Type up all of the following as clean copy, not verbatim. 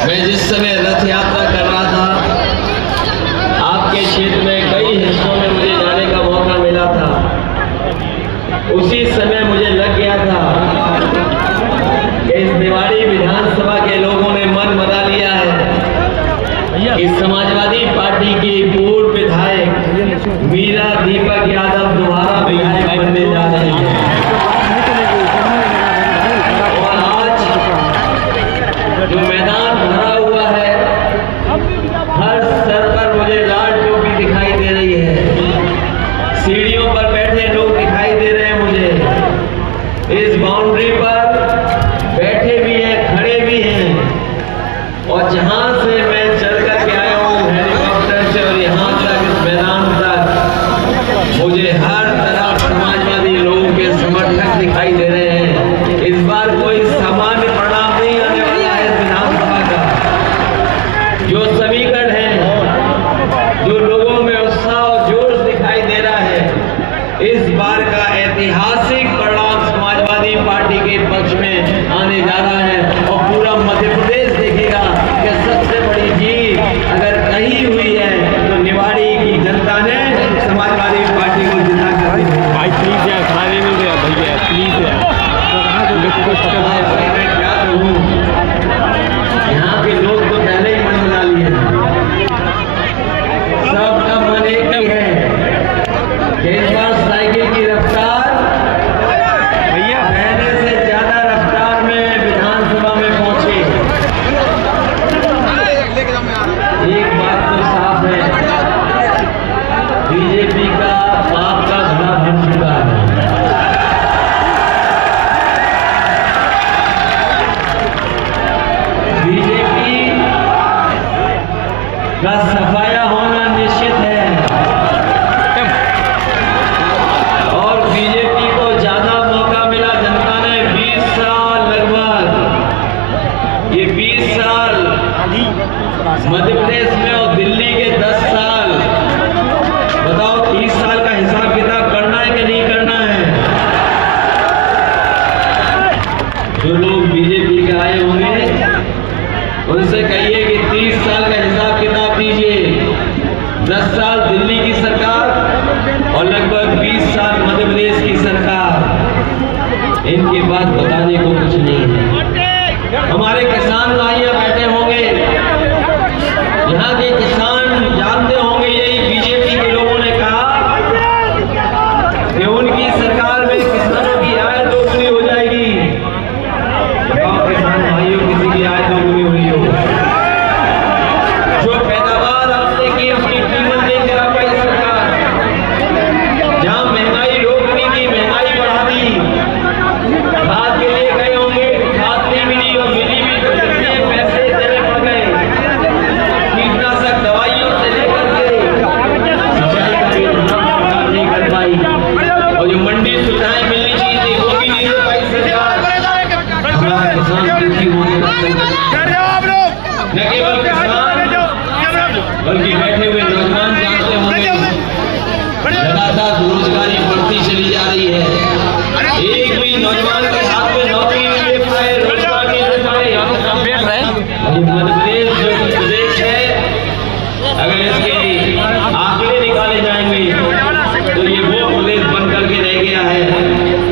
मैं जिस समय रथ यात्रा कर रहा था, आपके क्षेत्र में कई हिस्सों में मुझे जाने का मौका मिला था। उसी समय मुझे लग गया था कि इस निवाड़ी विधानसभा के लोगों ने मन बना लिया है कि समाजवादी पार्टी की पूर्व विधायक मीरा दीपक यादव दोबारा विधायक बनने जा रही है। और आज जो मैदान भरा हुआ है, हर स्तर पर मुझे लाल टोपी दिखाई दे रही है। सीढ़ियों पर बैठे लोग दिखाई दे रहे हैं मुझे। इस बाउंड्री पर बैठे भी हैं, खड़े भी हैं। और जहां से मैं चल करके आया हूं हेलीकॉप्टर से, और यहां तक इस मैदान तक मुझे हर तरफ समाजवादी लोगों के समर्थक दिखाई दे रहे हैं। इस बार कोई सामान्य परिणाम नहीं आने वाला है। विधानसभा का जो समीकरण है, जो लोगों में उत्साह और जोश दिखाई दे रहा है, इस बार का ऐतिहासिक परिणाम समाजवादी पार्टी के पक्ष में आने जा रहा है। और पूरा मध्य प्रदेश देखेगा कि सबसे बड़ी जीत अगर कहीं हुई है तो निवाड़ी की जनता ने समाजवादी पार्टी को जिता कर दी। भाई प्लीज यार, खाने नहीं गया भैया, प्लीज यार। मैं क्या कहूँ, यहाँ के लोग तो पहले ही मन बना लिए हैं। सबका मन एक ही है कि इस बार साइकिल की रफ्तार भैया पहले से ज्यादा रफ्तार में विधानसभा में पहुंचे। एक बात तो साफ है, बीजेपी का पाप का घड़ा भर चुका है। बीजेपी का सफाया होना निश्चित है। और बीजेपी को ज्यादा मौका मिला जनता ने, 20 साल लगभग। ये 20 साल मध्य प्रदेश में और दिल्ली के 10 साल। बताओ 30 साल का हिसाब किताब करना है कि नहीं करना है? जो लोग बीजेपी के आए होंगे उनसे कहिए कि 30 साल का हिसाब किताब दीजिए। 10 साल दिल्ली की सरकार और लगभग 20 साल मध्य प्रदेश की सरकार। इनके बाद बताने को कुछ नहीं है। हमारे किसान भाइयों बैठे होंगे, यहाँ के किसान जानते होंगे, यही बीजेपी के लोगों ने कहा कि उनकी सरकार में किसानों की आय दोगुनी हो जाएगी। बताओ किसान भाइयों, किसी की आय दोगुनी हुई हो? जो पैदावार आपने की अपनी कीमत नहीं दिला पाई सरकार, जहां महंगाई रोकनी थी महंगाई बढ़ा दी। खाद के लिए गए होंगे, खाद नहीं मिली, और मिली भी तो कितने पैसे देने पड़ गए। कीटनाशक दवाइयों से लेकर के सिंचाई का भी इंतजाम नहीं कर पाई। और जो मंडी सुविधाएं मिलनी चाहिए थी वो भी नहीं दे पाई सरकार। हमारा किसान दुखी होने लगा। न केवल किसान बल्कि बैठे हुए नौजवान जानते होंगे, लगातार बेरोजगारी बढ़ती चली जा रही है। एक भी नौजवान के हाथ में नौकरी नहीं दे पाए, रोजगार नहीं दे पाए। मध्य प्रदेश जो प्रदेश है, अगर इसके आंकड़े निकाले जाएंगे तो ये वो प्रदेश बन करके रह गया है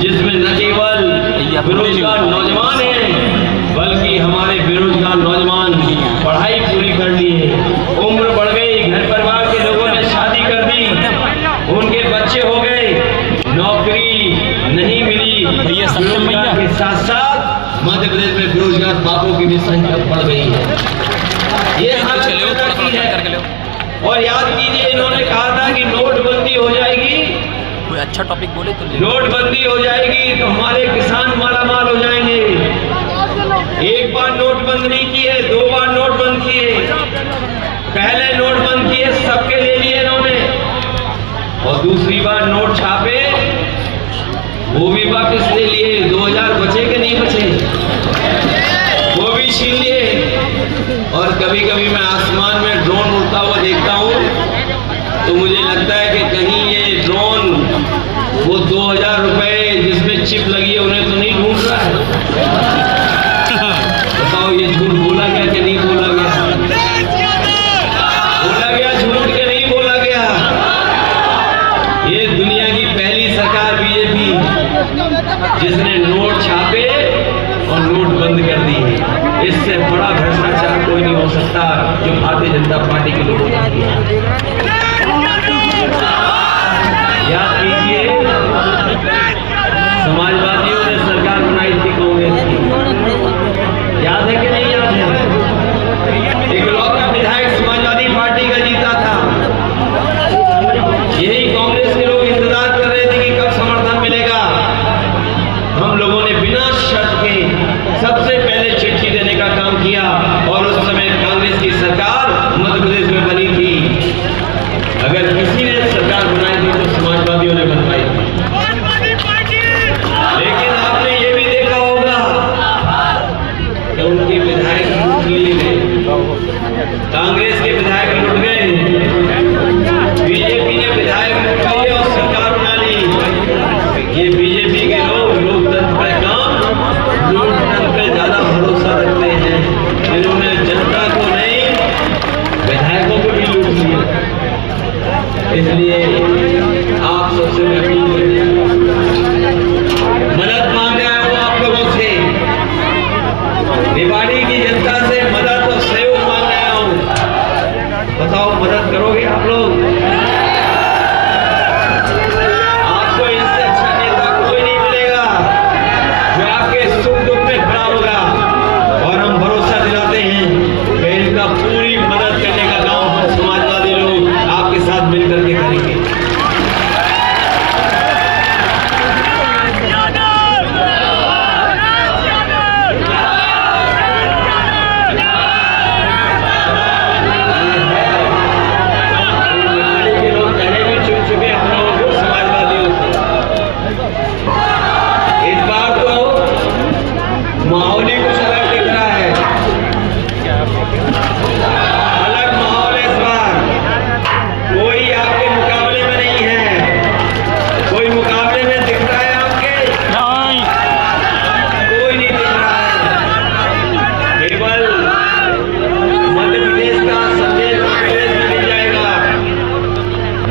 जिसमें न केवल बेरोजगार नौजवान हैं, बल्कि हमारे बेरोजगार नौजवान पढ़ाई पूरी कर लिए, उम्र बढ़ गई, घर परिवार के लोगों ने शादी कर दी, उनके बच्चे हो गए, नौकरी नहीं मिली। बेरोजगार के साथ साथ मध्य प्रदेश में बेरोजगार बापों की भी संख्या बढ़ गई है। ये हालत है। और याद कीजिए, इन्होंने कहा था कि नोटबंदी हो जाएगी, कोई अच्छा टॉपिक बोले तो। नोटबंदी हो जाएगी तो हमारे किसान मालामाल हो जाएंगे। एक बार नोट बंद नहीं किए, 2 बार नोट बंद किए। पहले नोट बंद किए, सबके ले लिए इन्होंने, और दूसरी बार नोट छापे, वो भी वापस ले लिए। 2000 बचे कि नहीं बचे, वो भी छीन लिए। और कभी कभी मैं आसमान में ड्रोन उड़ता हुआ देखता हूँ तो मुझे लगता है कि कहीं ये ड्रोन वो 2000 रुपए जिसमें चिप लगी है उन्हें तो नहीं ढूंढ रहा है। बताओ ये झूठ बोला क्या कि नहीं बोला? इससे बड़ा भ्रष्टाचार कोई नहीं हो सकता जो भारतीय जनता पार्टी के लोगों ने किया। याद कीजिए, समाजवादियों ने सरकार बनाई थी कांग्रेस की, याद है कि नहीं याद है? इकलौता विधायक समाजवादी पार्टी का जीता था। यही कांग्रेस के लोग इंतजार कर रहे थे कि कब समर्थन मिलेगा। हम लोगों ने बिना शर्त के सबसे पहले चिट्ठी देने का काम किया और उस समय कांग्रेस की सरकार मध्य प्रदेश में बनी थी। अगर किसी ने सरकार बनाई थी तो समाजवादियों ने बनवाई थी। लेकिन आपने ये भी देखा होगा कि उनके विधायक लूट लिए गए, कांग्रेस के विधायक लुट गए, बीजेपी ने विधायक लूट लिए और सरकार बना ली। ये बीजेपी के लोग लोकतंत्र पे काम, लोकतंत्र पे ज्यादा भरोसा रखते हैं। इन्होंने जनता को नहीं, विधायकों को भी लूट लिया। इसलिए आप सबसे मैं अपील करता हूं, मदद मांग रहा हूं आप लोगों से, निवाड़ी की जनता से मदद और सहयोग मांग रहा हूं। बताओ, मदद करोगे आप लोग? आपको इससे अच्छा नेता कोई नहीं मिलेगा जो आपके सुख दुख में खड़ा होगा। और हम भरोसा दिलाते हैं कि इनका पूरी मदद करने का काम हम समाजवादी लोग आपके साथ मिलकर के करेंगे।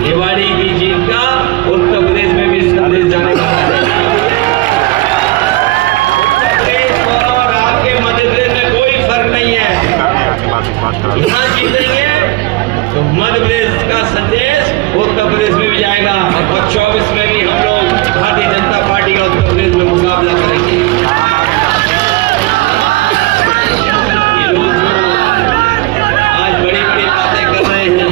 निवाड़ी की जीत का उत्तर प्रदेश में भी संदेश जाने का है। और आपके मध्य प्रदेश में कोई फर्क नहीं है। यहाँ जीतेंगे तो मध्य प्रदेश का संदेश उत्तर प्रदेश में भी जाएगा और 24 में भी हम लोग भारतीय जनता पार्टी का उत्तर प्रदेश में मुकाबला करेंगे। ये लोग आज बड़ी बड़ी बातें कर रहे हैं,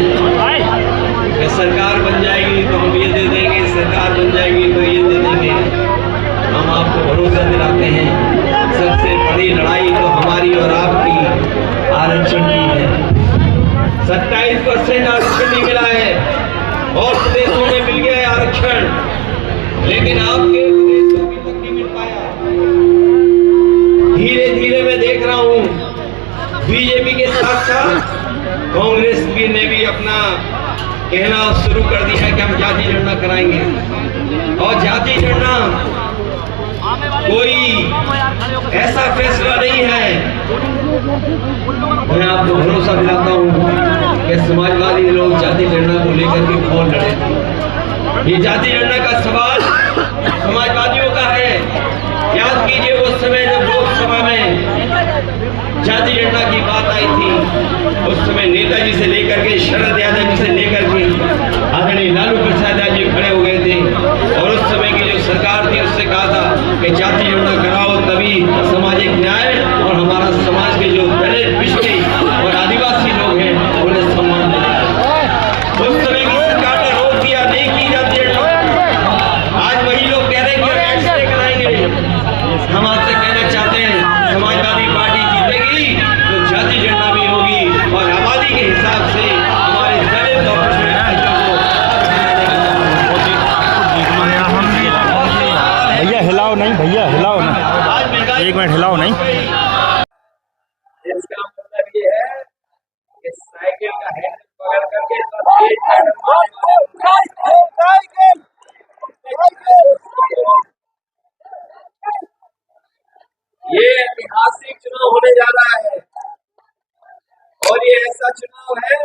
सरकार बन जाएगी तो हम ये दे देंगे, सरकार बन जाएगी तो ये दे देंगे। हम आपको भरोसा दिलाते हैं, सबसे बड़ी लड़ाई तो हमारी और आपकी आरक्षण की है। 27% आरक्षण नहीं मिला है और प्रदेशों में मिल गया है आरक्षण, लेकिन आपके प्रदेश को अभी तक नहीं मिल पाया। धीरे धीरे मैं देख रहा हूँ बीजेपी के साथ साथ कांग्रेस ने भी अपना कहना शुरू कर दिया है कि हम जाति गणना कराएंगे। और जाति गणना कोई ऐसा फैसला नहीं है। मैं आपको भरोसा दिलाता हूं कि समाजवादी लोग जाति गणना को लेकर के बहुत लड़े। ये जाति गणना का सवाल समाजवादियों का है। याद कीजिए उस समय जब लोकसभा में जाति गणना की बात आई थी, उस समय नेताजी से लेकर के शरद यादव जी से लेकर के आदरणीय लालू प्रसाद यादव जी खड़े हो गए थे और उस समय की जो सरकार थी उससे कहा था कि जाति गणना कराओ, तभी सामाजिक न्याय और हमारा समाज के जो दलित, पिछड़े और आदिवासी लोग हैं उन्हें सम्मान मिलेगा। उस समय की सरकार ने रोक दिया, नहीं की जाति गणना। आज वही लोग कह रहे हैं कि एक्ट से कराएंगे। हम आपसे कहना चाहते हैं, समाजवादी पार्टी जीतेगी तो जाति गणना भी होगी और आबादी के हिसाब से हमारे दलित और पिछड़े भैया हिलाओ नहीं, भैया हिलाओ ना, एक मिनट हिलाओ नहीं। इसका मतलब ये है कि साइकिल का हैंडल पकड़ करके ये ऐतिहासिक चुनाव होने जा रहा है और ये ऐसा चुनाव है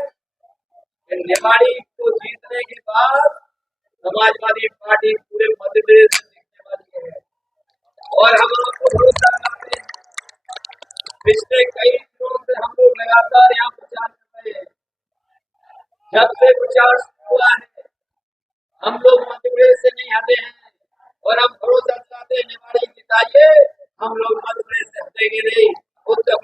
कि निवाड़ी को जीतने के बाद समाजवादी पार्टी पूरे मध्य प्रदेश में जीतने वाली है। और हम आपको भरोसा दिलाते हैं, पिछले कई जब से प्रचार हुआ है हम लोग मध्य प्रदेश से नहीं हटे हैं और हम भरोसा दिलाते हैं, निवाड़ी जिताइए, हम लोग मध्य प्रदेश से हटेंगे नहीं। उत्तर